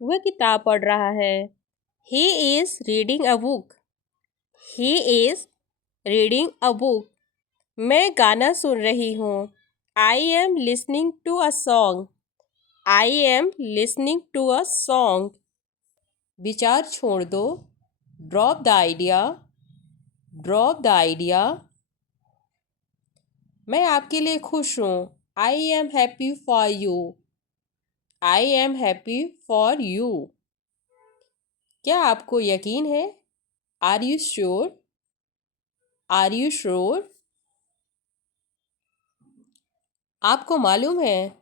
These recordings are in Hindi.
वह किताब पढ़ रहा है। He is reading a book. He is reading a book. मैं गाना सुन रही हूँ। I am listening to a song. I am listening to a song. विचार छोड़ दो। Drop the idea. Drop the idea. मैं आपके लिए खुश हूँ। I am happy for you. I am happy for you. क्या आपको यकीन है? Are you sure? Are you sure? आपको मालूम है?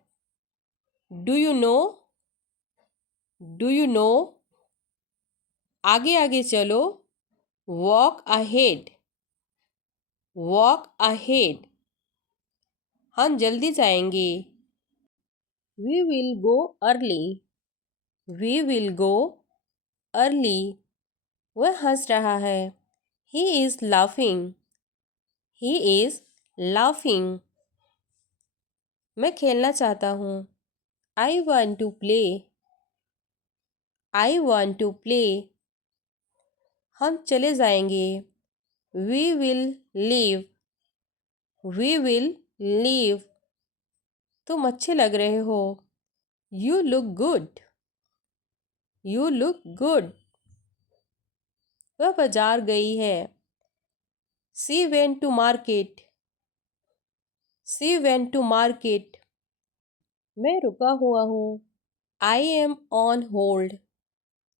Do you know? Do you know? आगे आगे चलो। Walk ahead. Walk ahead. हम जल्दी जाएंगे। We will go early. We will go early. वह हंस रहा है। He is laughing. He is laughing. मैं खेलना चाहता हूँ। I want to play. I want to play. हम चले जाएंगे। We will leave. We will leave. तुम अच्छे लग रहे हो। You look good. You look good. वह बाजार गई है। She went to market. She went to market. मैं रुका हुआ हूँ। I am on hold.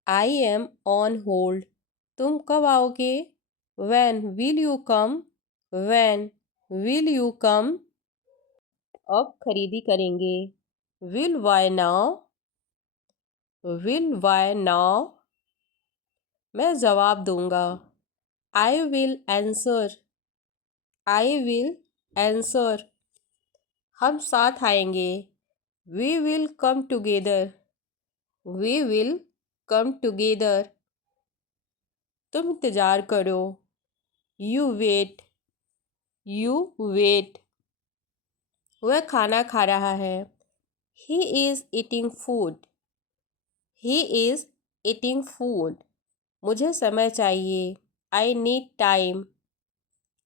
I am on hold. तुम कब आओगे? When will you come? When will you come? अब खरीदी करेंगे। Will buy now. Will buy now. मैं जवाब दूंगा। I will answer. I will answer. हम साथ आएंगे। We will come together. We will come together. तुम इंतज़ार करो। You wait. You wait. वह खाना खा रहा है। He is eating food. He is eating food. मुझे समय चाहिए। I need time.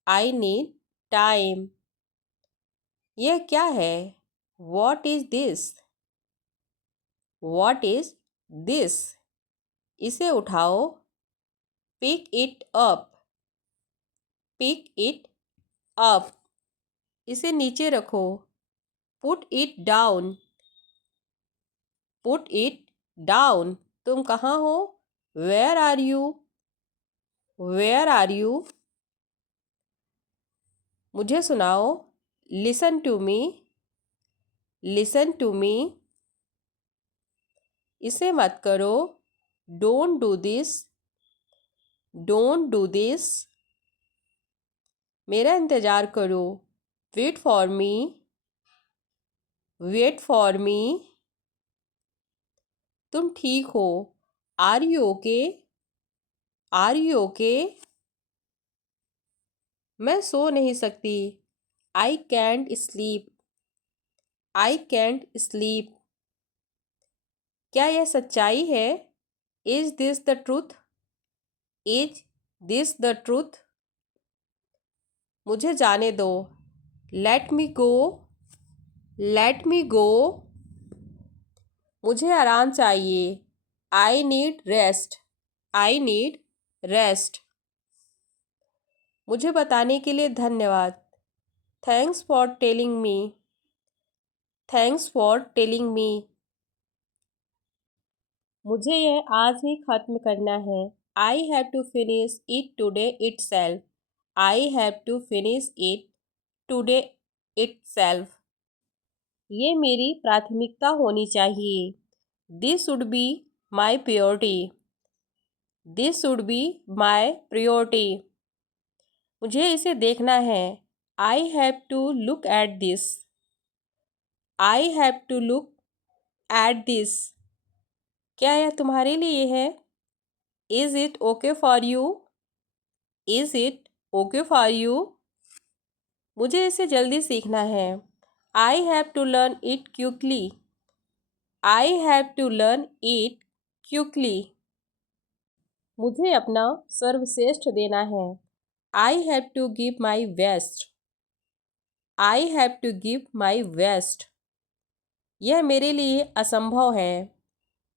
I need time. यह क्या है? What is this? What is this? इसे उठाओ। Pick it up. Pick it up. इसे नीचे रखो। Put it down. Put it down. तुम कहाँ हो? Where are you? Where are you? मुझे सुनाओ। Listen to me. Listen to me. इसे मत करो। Don't do this. Don't do this. मेरा इंतज़ार करो। Wait for me. Wait for me. तुम ठीक हो। Are you okay? Are you okay? मैं सो नहीं सकती। I can't sleep. I can't sleep. क्या यह सच्चाई है? Is this the truth? Is this the truth? मुझे जाने दो। Let me go. Let me go. मुझे आराम चाहिए। I need rest. I need rest. मुझे बताने के लिए धन्यवाद। Thanks for telling me. Thanks for telling me. मुझे यह आज ही ख़त्म करना है। I have to finish it today itself. I have to finish it today itself. ये मेरी प्राथमिकता होनी चाहिए। This should be my priority. This should be my priority. मुझे इसे देखना है। I have to look at this. I have to look at this. क्या यह तुम्हारे लिए है? Is it okay for you? Is it okay for you? मुझे इसे जल्दी सीखना है। I have to learn it quickly. I have to learn it quickly. मुझे अपना सर्वश्रेष्ठ देना है। I have to give my best. I have to give my best. यह मेरे लिए असंभव है।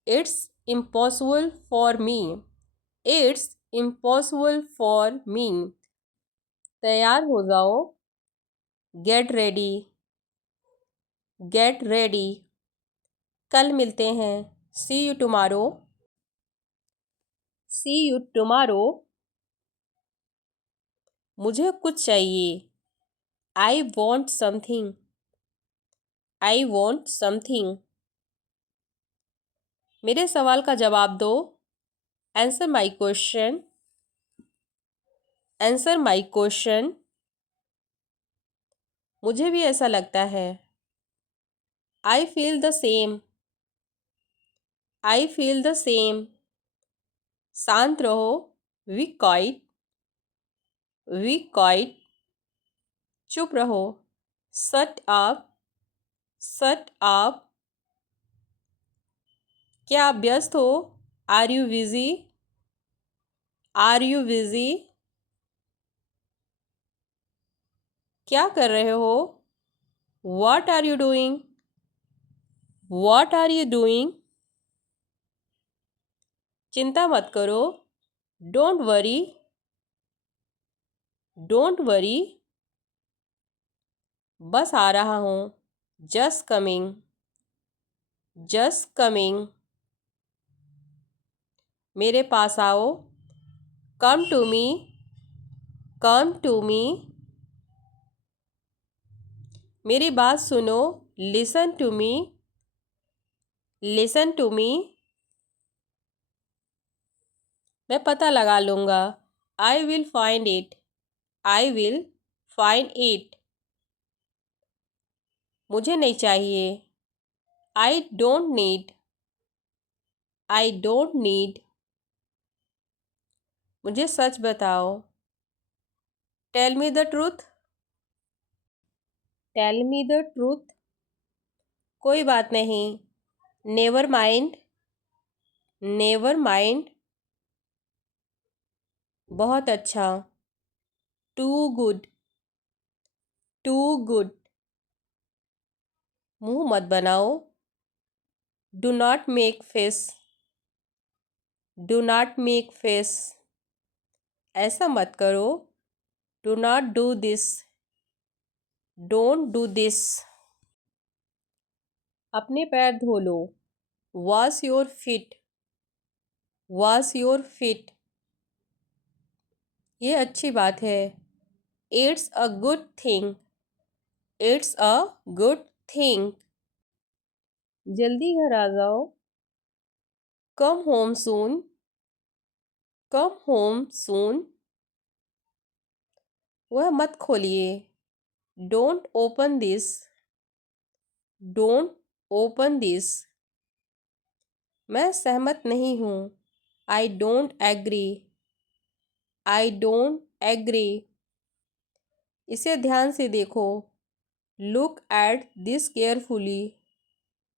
It's impossible for me. It's impossible for me. तैयार हो जाओ। Get ready. Get ready. कल मिलते हैं। See you tomorrow. See you tomorrow. मुझे कुछ चाहिए। I want something. I want something. मेरे सवाल का जवाब दो। Answer my question. Answer my question. मुझे भी ऐसा लगता है। I feel the same. I feel the same. शांत रहो। Be quiet. Be quiet. चुप रहो। Shut up. Shut up. क्या आप व्यस्त हो? Are you busy? Are you busy? क्या कर रहे हो? What are you doing? What are you doing? चिंता मत करो। Don't worry. Don't worry. बस आ रहा हूँ। Just coming. Just coming. मेरे पास आओ। Come to me. Come to me. मेरी बात सुनो। Listen to me. Listen to me. मैं पता लगा लूँगा। I will find it. I will find it. मुझे नहीं चाहिए। I don't need. I don't need. मुझे सच बताओ। Tell me the truth. Tell me the truth. कोई बात नहीं। Never mind. Never mind. बहुत अच्छा। Too good. Too good. मुंह मत बनाओ। Do not make face. Do not make face. ऐसा मत करो। Do not do this. Don't do this. अपने पैर धो लो। Wash your feet. Wash your feet. ये अच्छी बात है। It's a good thing. It's a good thing. जल्दी घर आ जाओ। Come home soon. Come home soon. वह मत खोलिए। Don't open this. Don't open this. मैं सहमत नहीं हूँ। I don't agree. I don't agree. इसे ध्यान से देखो। Look at this carefully.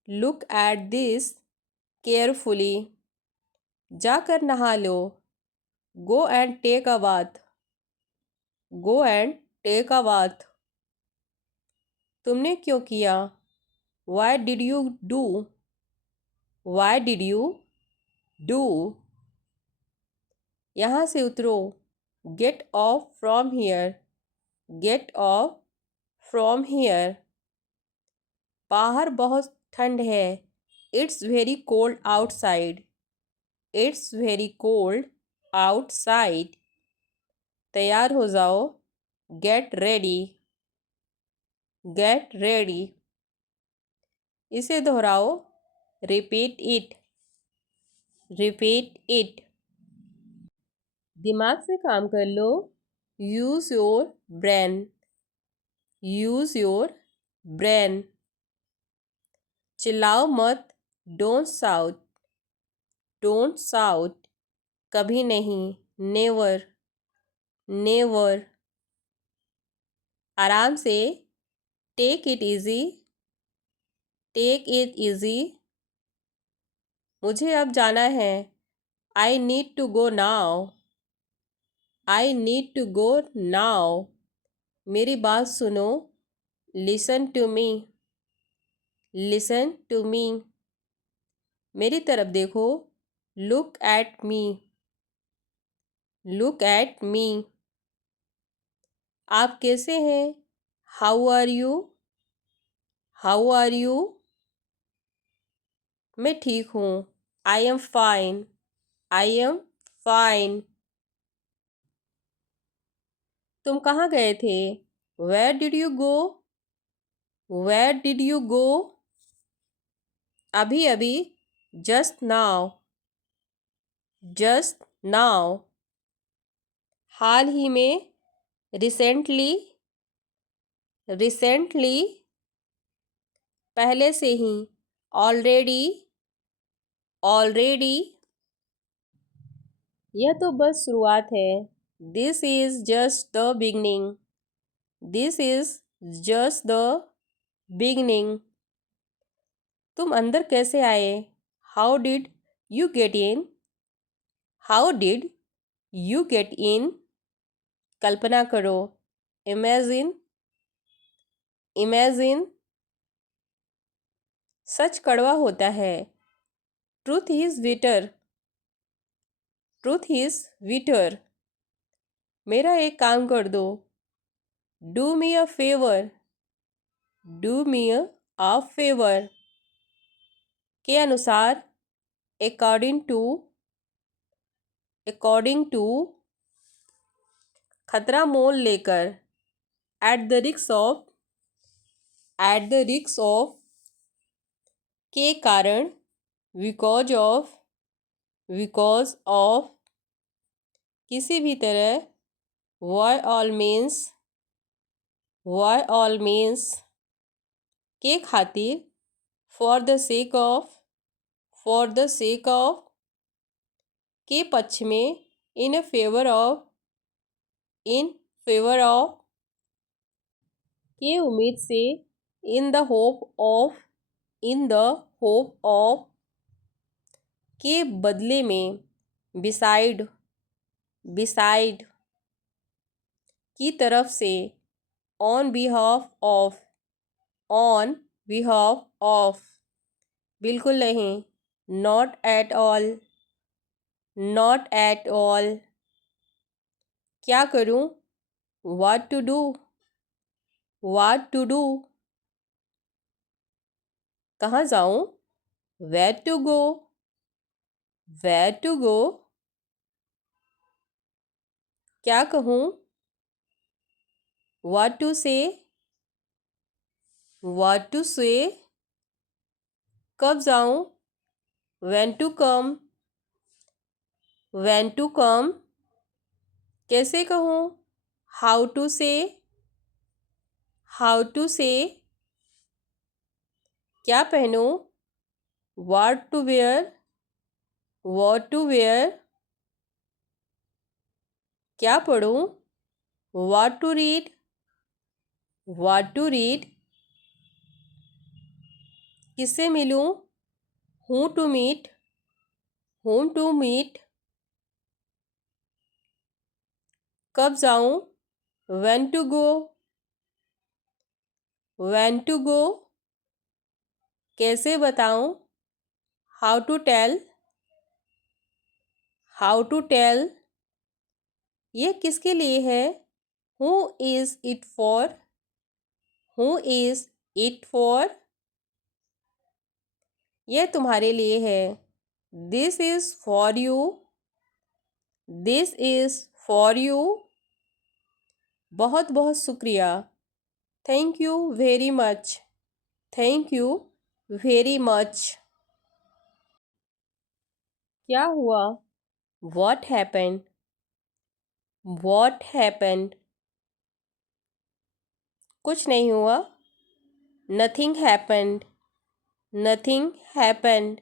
Look at this carefully. जाकर नहा लो। Go and take a bath. Go and take a bath. तुमने क्यों किया? Why did you do? Why did you do? यहाँ से उतरो। Get off from here. Gate off from here. बाहर बहुत ठंड है। It's very cold outside. It's very cold outside. तैयार हो जाओ। Get ready. Get ready. इसे दोहराओ। Repeat it. Repeat it. दिमाग से काम कर लो। Use your brain. Use your brain. चिल्लाओ मत। Don't shout. Don't shout. कभी नहीं। नेवर। नेवर। आराम से। Take it easy. Take it easy. मुझे अब जाना है। I need to go now. I need to go now. मेरी बात सुनो। Listen to me. Listen to me. मेरी तरफ देखो। Look at me. Look at me. आप कैसे हैं? How are you? How are you? मैं ठीक हूँ। I am fine. I am fine. तुम कहाँ गए थे? Where did you go? Where did you go? अभी अभी। Just now. Just now. हाल ही में। रिसेंटली। रिसेंटली। पहले से ही। ऑलरेडी। ऑलरेडी। यह तो बस शुरुआत है। This is just the beginning. This is just the beginning. तुम अंदर कैसे आए? How did you get in? How did you get in? कल्पना करो। इमेजिन। इमेजिन। सच कड़वा होता है। Truth is bitter. Truth is bitter. मेरा एक काम कर दो। Do me a favour. Do me a favour. के अनुसार। According to. According to. खतरा मोल लेकर। At the risk of. At the risk of. के कारण। Because of. Because of. किसी भी तरह। By all means. By all means. के खातिर। For the sake of. For the sake of. के पक्ष में। In favour of. In favour of. के उम्मीद से। In the hope of. In the hope of. के बदले में। बिसाइड। बिसाइड। की तरफ से। On behalf of. On behalf of. बिल्कुल नहीं। Not at all. Not at all. क्या करूं? What to do? What to do? कहाँ जाऊं? Where to go? Where to go? क्या कहूँ? What to say? What to say? कब जाऊं? When to come? When to come? कैसे कहूँ? How to say? How to say? क्या पहनूं? What to wear? What to wear? क्या पढ़ूं? What to read? What to read? किससे मिलूं? Who to meet? whom to meet? कब जाऊं? when to go? when to गो? कैसे बताऊं? How to tell? How to tell? यह किसके लिए है? Who is it for? Who is it for? यह तुम्हारे लिए है। This is for you. This is for you. बहुत बहुत शुक्रिया। Thank you very much. Thank you very much. क्या हुआ? What happened? What happened? कुछ नहीं हुआ। Nothing happened. Nothing happened.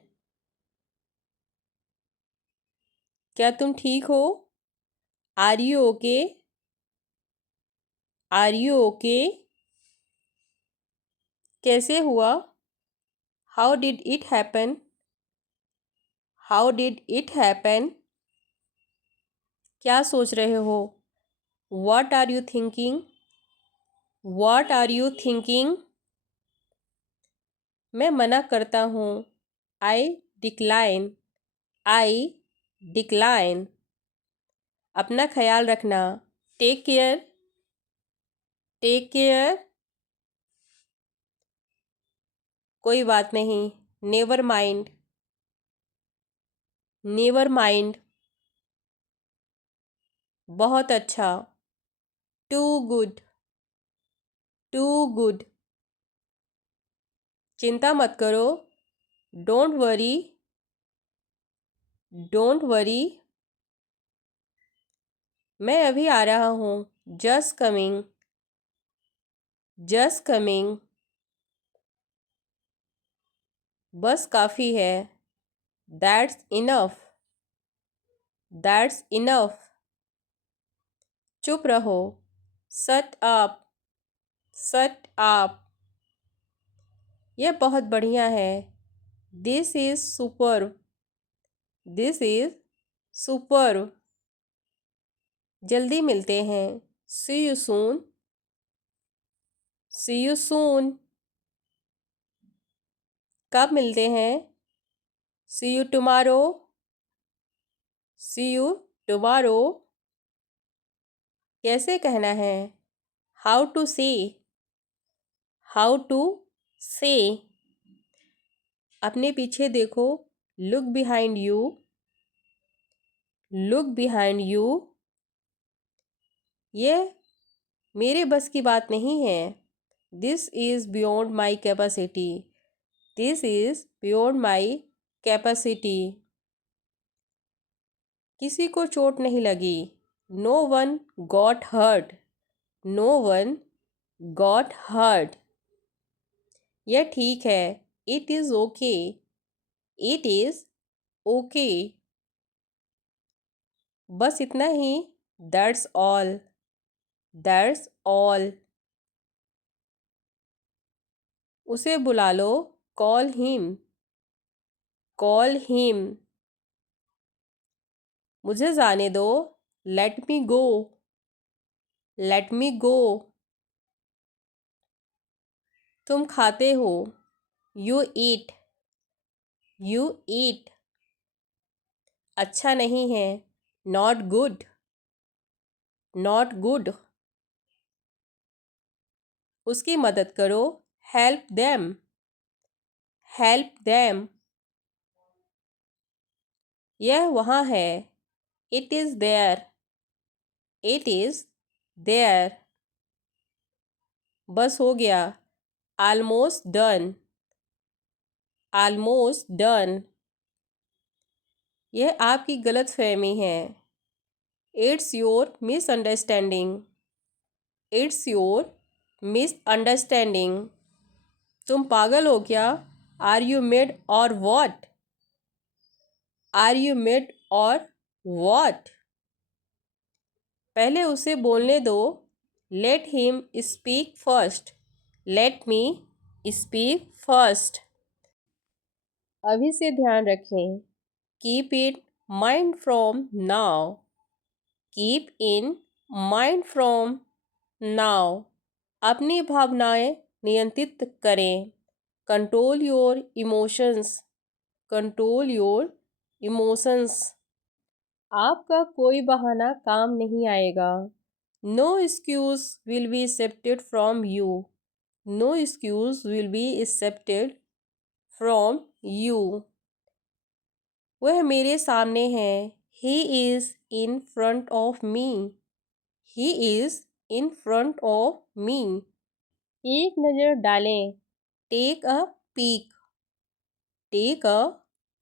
क्या तुम ठीक हो? Are you okay? Are you okay? कैसे हुआ? How did it happen? How did it happen? क्या सोच रहे हो? What are you thinking? What are you thinking? मैं मना करता हूँ। I decline. I decline. अपना ख्याल रखना। Take care. Take care. कोई बात नहीं। Never mind. Never mind. बहुत अच्छा। Too good. Too good. चिंता मत करो। Don't worry. Don't worry. मैं अभी आ रहा हूँ। Just coming. Just coming. बस काफ़ी है। That's enough. That's enough. चुप रहो। Shut up. Shut up. यह बहुत बढ़िया है। This is super. This is super. जल्दी मिलते हैं। See you soon. See you soon. कब मिलते हैं? See you tomorrow. See you tomorrow. कैसे कहना है? How to say. How to say. अपने पीछे देखो। Look behind you. Look behind you. यह मेरे बस की बात नहीं है। This is beyond my capacity. This is beyond my capacity. किसी को चोट नहीं लगी। No one got hurt. No one got hurt. यह ठीक है। It is okay. It is okay. बस इतना ही। That's all. That's all. उसे बुला लो। Call him. Call him. मुझे जाने दो। Let me go. Let me go. तुम खाते हो। You eat. You eat. अच्छा नहीं है। Not good. Not good. उसकी मदद करो। Help them. Help them. यह वहाँ है। It is there. It is there. बस हो गया। Almost done. Almost done. यह आपकी गलतफहमी है। It's your misunderstanding. It's your misunderstanding. तुम पागल हो क्या? Are you mad or what? Are you mad or what? पहले उसे बोलने दो। Let him speak first. Let me speak first. अभी से ध्यान रखें। Keep it mind from now. Keep in mind from now. अपनी भावनाएं नियंत्रित करें। Control your emotions. Control your emotions. आपका कोई बहाना काम नहीं आएगा। No excuse will be accepted from you. No excuse will be accepted from you. वह मेरे सामने है। He is in front of me. He is in front of me. एक नज़र डालें। Take a peek. Take a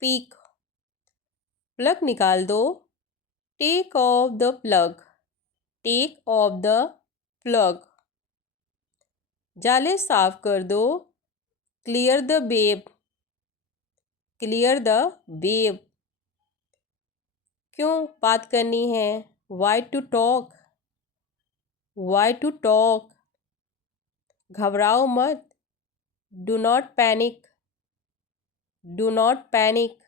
peek. Plug निकाल दो। Take off the plug. Take off the plug. जाले साफ कर दो। Clear the web. Clear the web. क्यों बात करनी है? Why to talk. Why to talk. घबराओ मत। Do not panic. Do not panic.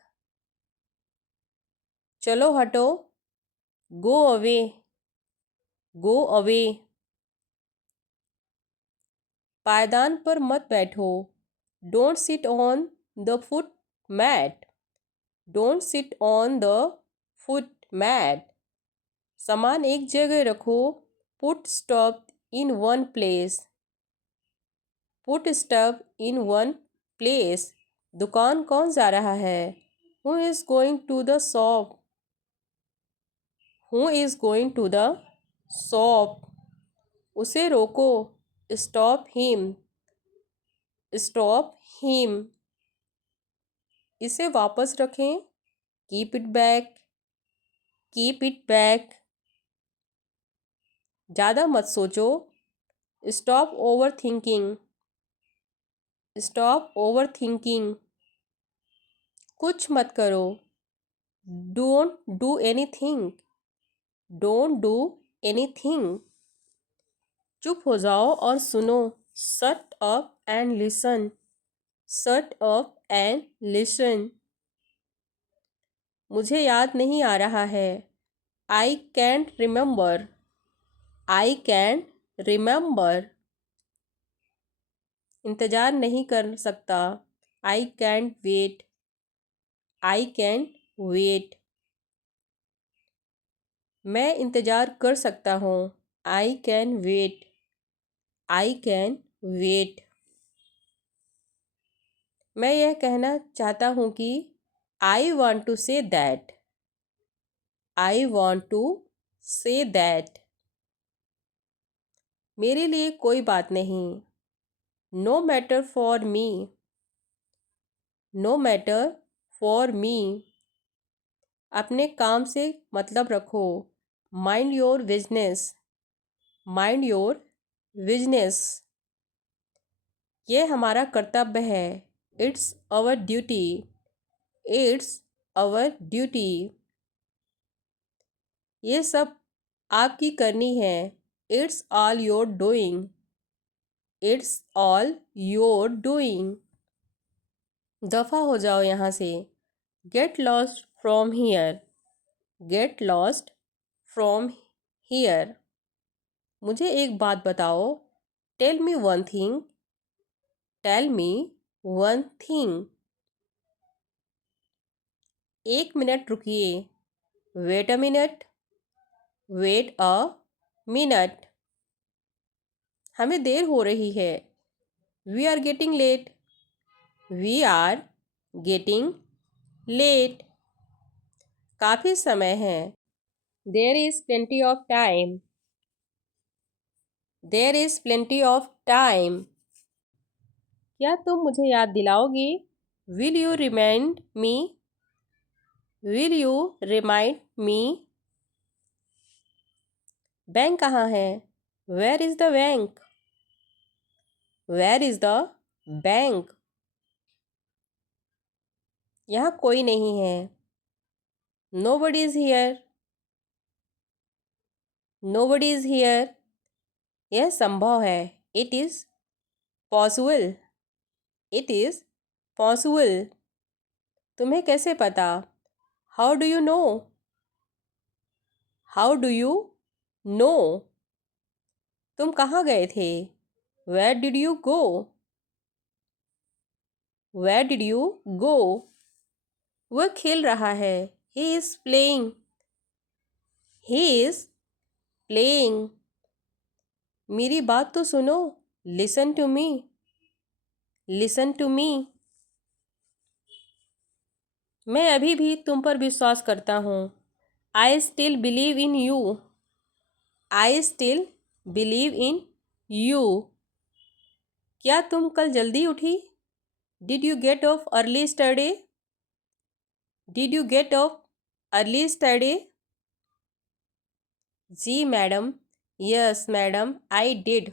चलो हटो, गो अवे, गो अवे। पायदान पर मत बैठो, don't sit on the foot mat, don't sit on the foot mat. सामान एक जगह रखो, put stop in one place, put stop in one place. दुकान कौन जा रहा है? Who is going to the shop, who is going to the shop. उसे रोको, स्टॉप हिम, स्टॉप हिम। इसे वापस रखें, keep it back, keep it back. ज़्यादा मत सोचो, stop over thinking, stop over thinking. कुछ मत करो, don't do anything, don't do anything. चुप हो जाओ और सुनो, shut up and listen, shut up and listen. मुझे याद नहीं आ रहा है, I can't remember, I can't remember. इंतज़ार नहीं कर सकता, I can't wait, I can't wait. मैं इंतज़ार कर सकता हूँ, I can wait, I can wait. मैं यह कहना चाहता हूँ कि I want to say that, I want to say that. मेरे लिए कोई बात नहीं, no matter for me, no matter for me. अपने काम से मतलब रखो, mind your business, mind your business. ये हमारा कर्तव्य है, it's our duty, it's our duty. ये सब आपकी करनी है, it's all your doing, it's all your doing. दफ़ा हो जाओ यहाँ से, get lost from here, get lost from here. मुझे एक बात बताओ, tell me one thing, tell me one thing. एक मिनट रुकिए, wait a minute, wait a minute. हमें देर हो रही है, we are getting late, we are getting late. काफ़ी समय है, there is plenty of time, there is plenty of time. क्या तुम मुझे याद दिलाओगे, will you remind me, will you remind me. Bank कहाँ है, where is the bank, where is the bank. यहाँ कोई नहीं है, nobody is here, nobody is here. यह संभव है, it is possible, it is possible. तुम्हें कैसे पता, how do you know, how do you know. तुम कहाँ गए थे, where did you go, where did you go. वह खेल रहा है, he is playing, he is playing. मेरी बात तो सुनो, listen to me, listen to me. मैं अभी भी तुम पर विश्वास करता हूँ, I still believe in you, I still believe in you. क्या तुम कल जल्दी उठी, did you get off early study, did you get off early study. जी madam, yes madam I did,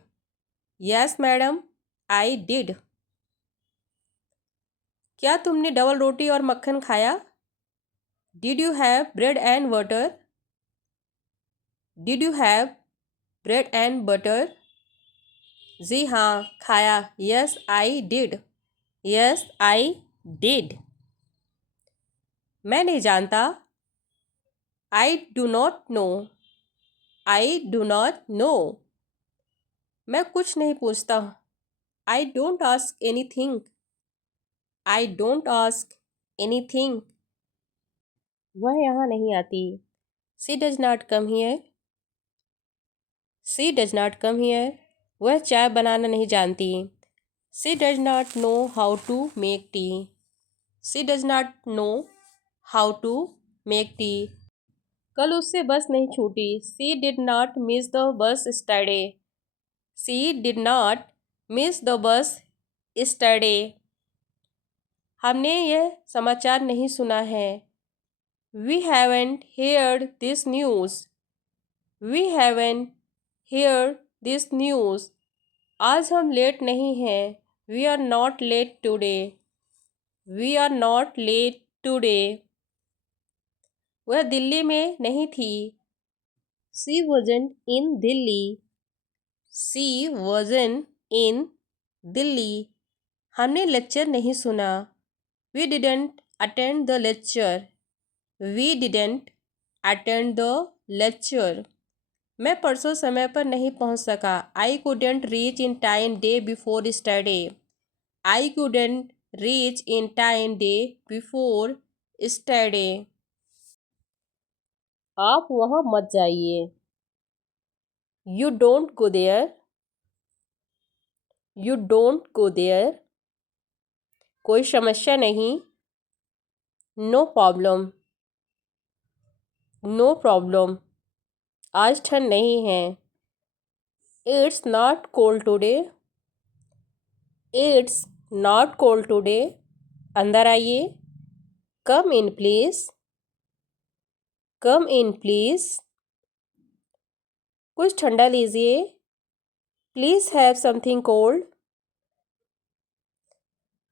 yes madam I did. क्या तुमने डबल रोटी और मक्खन खाया, did you have bread and butter, did you have bread and butter. जी हाँ, खाया, yes I did, yes I did. मैं नहीं जानता, I do not know. I do not know. मैं कुछ नहीं पूछता हूँ. I don't ask anything. I don't ask anything. वह यहाँ नहीं आती. She does not come here. She does not come here. वह चाय बनाना नहीं जानती. She does not know how to make tea. She does not know how to make tea. कल उससे बस नहीं छूटी. She did not miss the bus yesterday. She did not miss the bus yesterday. हमने यह समाचार नहीं सुना है. We haven't heard this news. We haven't heard this news. आज हम लेट नहीं हैं. We are not late today. We are not late today. वह दिल्ली में नहीं थी. She wasn't in Delhi. She wasn't in Delhi. हमने लेक्चर नहीं सुना. We didn't attend the lecture. We didn't attend the lecture. मैं परसों समय पर नहीं पहुंच सका. I couldn't reach in time day before yesterday. I couldn't reach in time day before yesterday. आप वहाँ मत जाइए. You don't go there. You don't go there. कोई समस्या नहीं. No problem. No problem. आज ठंड नहीं है. It's not cold today. It's not cold today. अंदर आइए. Come in please. Come in please. कुछ ठंडा लीजिए. Please have something cold.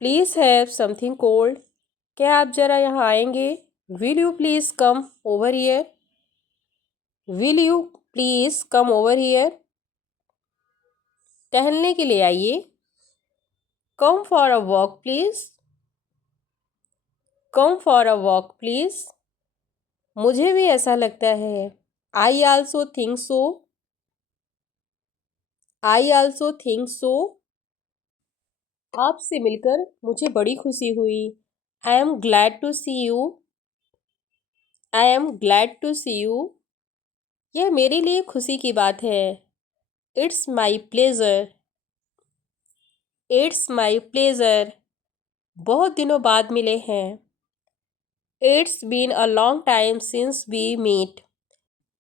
Please have something cold. क्या आप ज़रा यहाँ आएंगे? Will you please come over here? Will you please come over here? टहलने के लिए आइए. Come for a walk please. Come for a walk please. मुझे भी ऐसा लगता है. I also think so. I also think so. आपसे मिलकर मुझे बड़ी खुशी हुई. I am glad to see you. I am glad to see you. यह मेरे लिए खुशी की बात है. It's my pleasure. It's my pleasure. बहुत दिनों बाद मिले हैं. It's been a long time since we meet.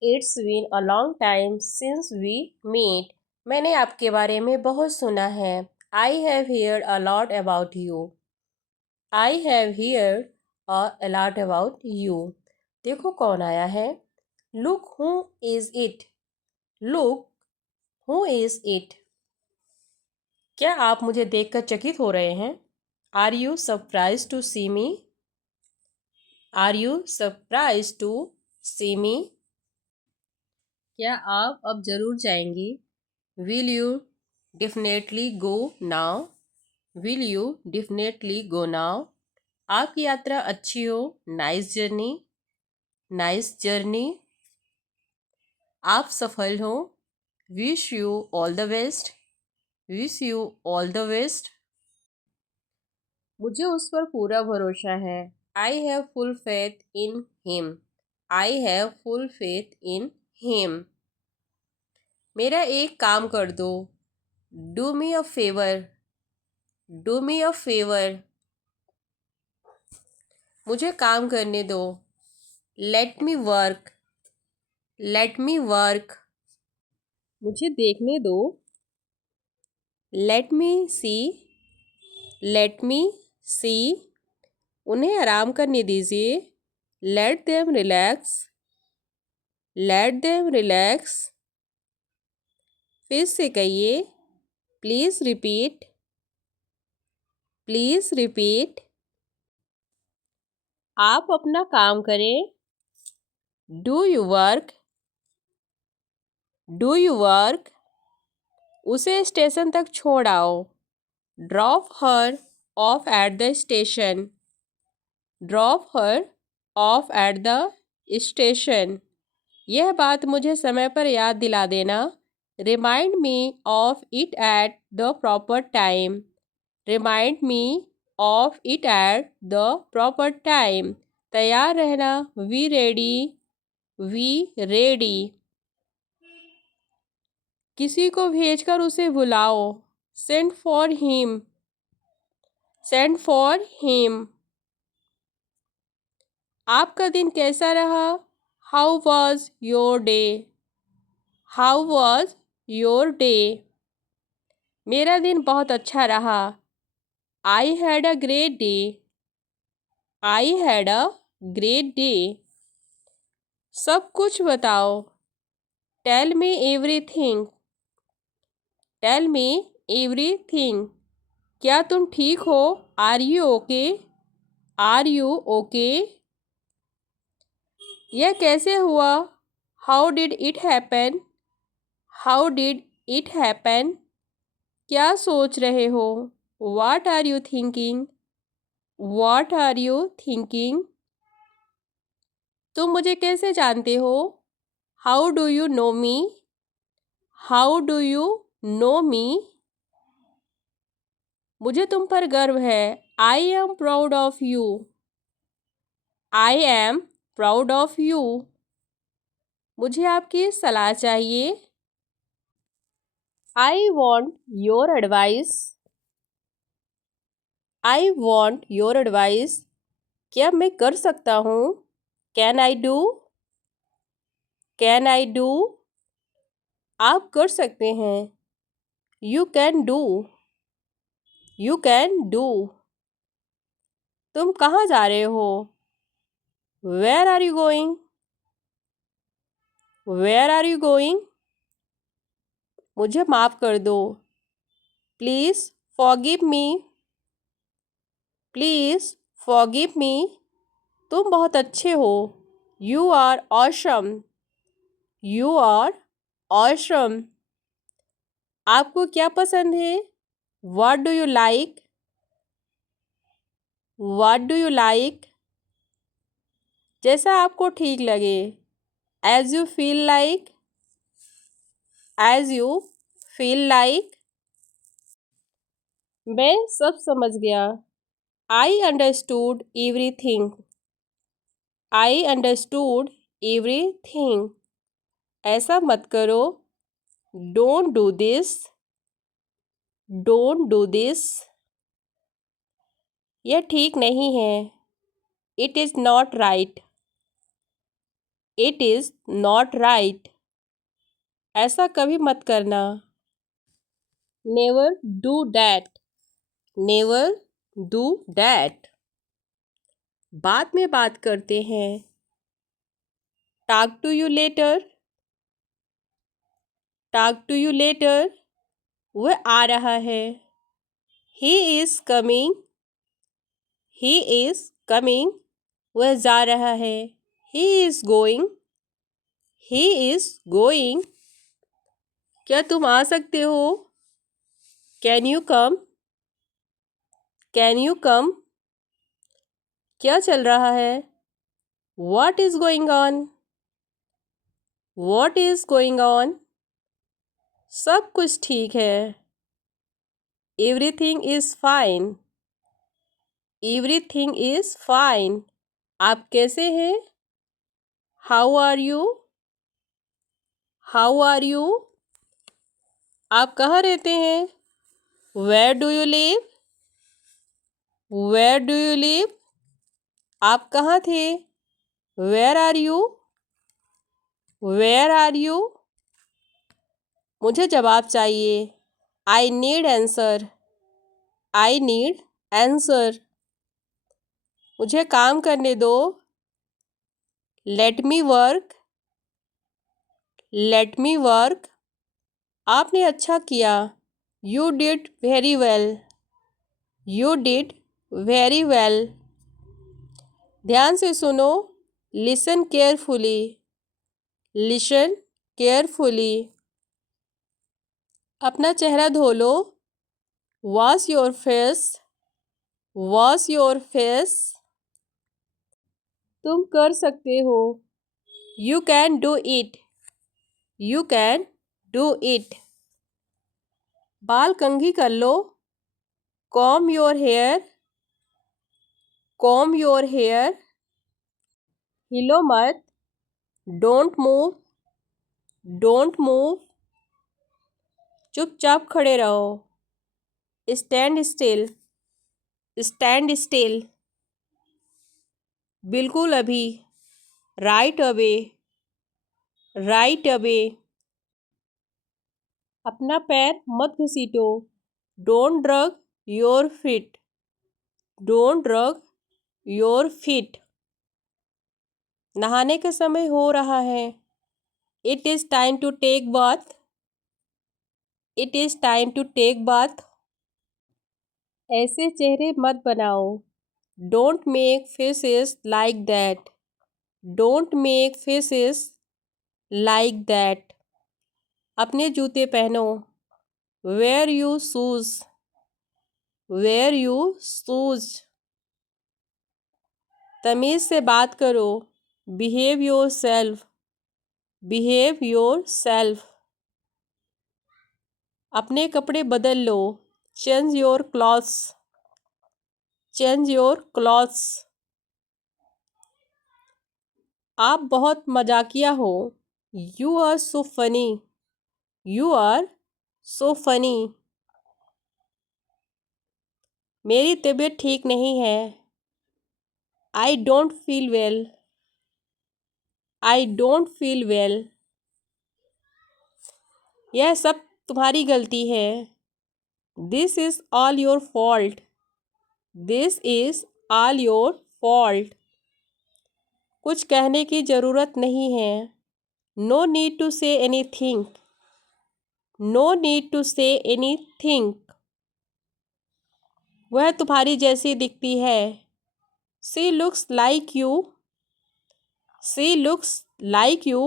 It's been a long time since we meet. मैंने आपके बारे में बहुत सुना है. I have heard a lot about you. I have heard a lot about you. देखो कौन आया है. Look who is it. Look who is it. क्या आप मुझे देखकर चकित हो रहे हैं? Are you surprised to see me? Are you surprised to see me? क्या आप अब ज़रूर जाएंगी? Will you definitely go now? Will you definitely go now? आपकी यात्रा अच्छी हो. Nice journey. Nice journey. आप सफल हो. Wish you all the best. Wish you all the best. मुझे उस पर पूरा भरोसा है. I have full faith in him. I have full faith in him. मेरा एक काम कर दो. Do me a favor. Do me a favor. मुझे काम करने दो. Let me work. Let me work. मुझे देखने दो. Let me see. Let me see. उन्हें आराम करने दीजिए. Let them relax. Let them relax. फिर से कहिए. Please repeat. Please repeat. आप अपना काम करें. Do you work? Do you work? उसे स्टेशन तक छोड़ आओ. Drop her off at the station. Drop her off at the station. यह बात मुझे समय पर याद दिला देना। Remind me of it at the proper time. Remind me of it at the proper time. तैयार रहना। Be ready. Be ready. किसी को भेजकर उसे बुलाओ। Send for him. Send for him. आपका दिन कैसा रहा? How was your day? How was your day? मेरा दिन बहुत अच्छा रहा। I had a great day. I had a great day. सब कुछ बताओ। Tell me everything. Tell me everything. क्या तुम ठीक हो? Are you okay? Are you okay? यह कैसे हुआ? How did it happen? How did it happen? क्या सोच रहे हो? What are you thinking? What are you thinking? तुम मुझे कैसे जानते हो? How do you know me? How do you know me? मुझे तुम पर गर्व है। I am proud of you. I am proud of you. मुझे आपकी सलाह चाहिए। I want your advice. I want your advice. क्या मैं कर सकता हूँ? Can I do? Can I do? आप कर सकते हैं। You can do. You can do. तुम कहाँ जा रहे हो? Where are you going? Where are you going? मुझे माफ़ कर दो। Please forgive me. Please forgive me. तुम बहुत अच्छे हो। You are awesome. You are awesome. आपको क्या पसंद है? What do you like? What do you like? जैसा आपको ठीक लगे। As you feel like. As you feel like. मैं सब समझ गया। I understood everything. I understood everything. ऐसा मत करो। Don't do this. Don't do this. यह ठीक नहीं है। It is not right. It is not right. ऐसा कभी मत करना। Never do that. Never do that. बाद में बात करते हैं। Talk to you later. Talk to you later. वह आ रहा है। He is coming. He is coming. वह जा रहा है। He is going. He is going. क्या तुम आ सकते हो? Can you come? Can you come? क्या चल रहा है? What is going on? What is going on? सब कुछ ठीक है। Everything is fine. Everything is fine. आप कैसे हैं? How are you? How are you? आप कहाँ रहते हैं? Where do you live? Where do you live? आप कहाँ थे? Where are you? Where are you? मुझे जवाब चाहिए। I need answer. I need answer. मुझे काम करने दो। Let me work. Let me work. आपने अच्छा किया। You did very well. You did very well. ध्यान से सुनो। Listen carefully. Listen carefully. अपना चेहरा धो लो। Wash your face. Wash your face. तुम कर सकते हो। You can do it. You can do it. बाल कंघी कर लो. Comb your hair. Comb your hair. हिलो मत. Don't move. Don't move. चुपचाप खड़े रहो. Stand still. Stand still. बिल्कुल अभी. Right away. Right away. अपना पैर मत घसीटो. Don't drag your feet. Don't drag your feet. नहाने का समय हो रहा है. It is time to take bath. It is time to take bath. ऐसे चेहरे मत बनाओ. Don't make faces like that. Don't make faces like that. अपने जूते पहनो. Wear your shoes. Wear your shoes. तमीज़ से बात करो. Behave yourself. Behave yourself. अपने कपड़े बदल लो. Change your clothes. Change your clothes. आप बहुत मजाकिया हो. You are so funny. You are so funny. मेरी तबीयत ठीक नहीं है. I don't feel well. I don't feel well. यह सब तुम्हारी गलती है. This is all your fault. This is all your fault. कुछ कहने की ज़रूरत नहीं है. No need to say anything. No need to say anything. वह तुम्हारी जैसी दिखती है. She looks like you. She looks like you.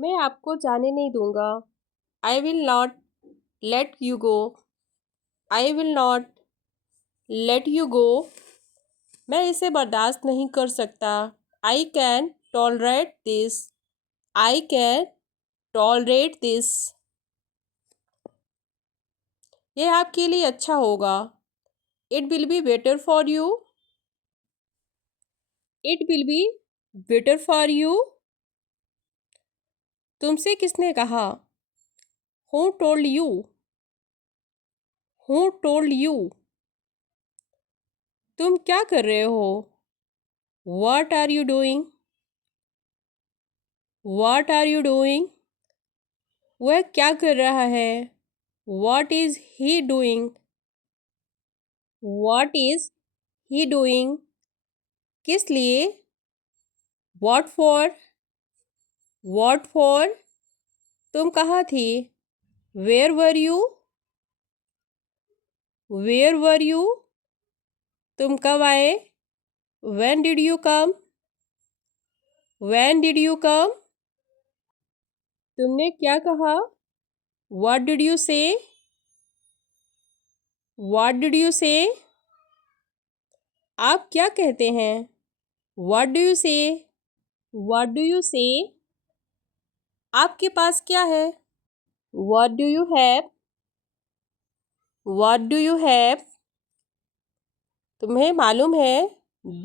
मैं आपको जाने नहीं दूंगा. I will not let you go. I will not let you go. मैं इसे बर्दाश्त नहीं कर सकता. I can tolerate this. I can tolerate this. यह आपके लिए अच्छा होगा. It will be better for you. It will be better for you. तुमसे किसने कहा? Who told you? Who told you? तुम क्या कर रहे हो? What are you doing? What are you doing? वह क्या कर रहा है? What is he doing? What is he doing? किस लिए? What for? What for? तुम कहाँ थी? Where were you? Where were you? तुम कब आए? When did you come? When did you come? तुमने क्या कहा? What did you say? What did you say? आप क्या कहते हैं? What do you say? What do you say? आपके पास क्या है? What do you have? What do you have? तुम्हें मालूम है?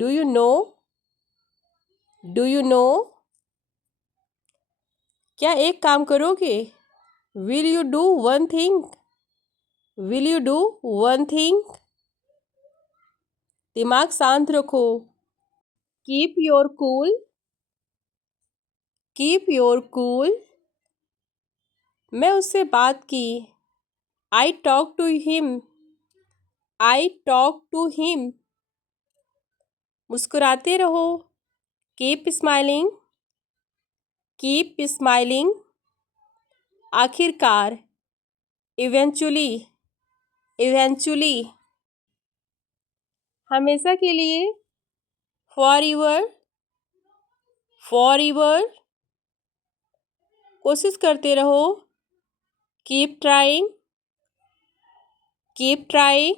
Do you know? Do you know? क्या एक काम करोगे? Will you do one thing? Will you do one thing? दिमाग शांत रखो. Keep your cool. Keep your cool. मैं उससे बात की. I talked to him. I talked to him. मुस्कुराते रहो. Keep smiling. Keep smiling. आखिरकार. Eventually. Eventually. हमेशा के लिए. Forever. Forever. कोशिश करते रहो. Keep trying. Keep trying.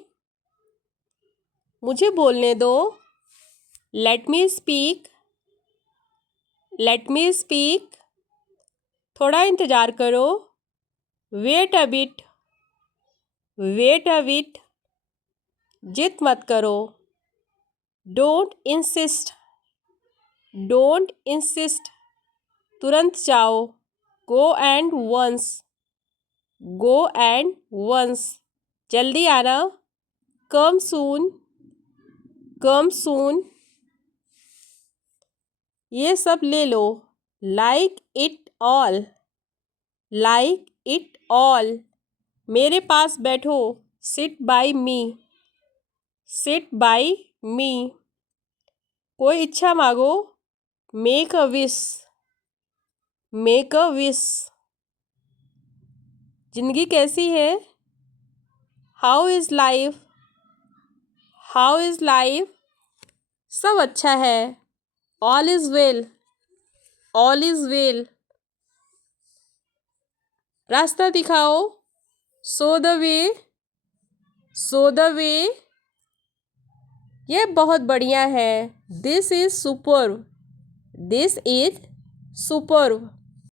मुझे बोलने दो. Let me speak. Let me speak, थोड़ा इंतज़ार करो। Wait a bit, wait a bit, जिद मत करो। डोंट इंसिस्ट, डोंट इंसिस्ट, तुरंत जाओ। Go and once, go and once, जल्दी आना। कम सून, कम सून, ये सब ले लो। Like it all, like it all, मेरे पास बैठो। Sit by me, sit by me, कोई इच्छा मांगो। Make a wish, make a wish, जिंदगी कैसी है। How is life, how is life, सब अच्छा है। All is well, all is well, रास्ता दिखाओ। Show the way, show the way, यह बहुत बढ़िया है। This is superb, this is superb,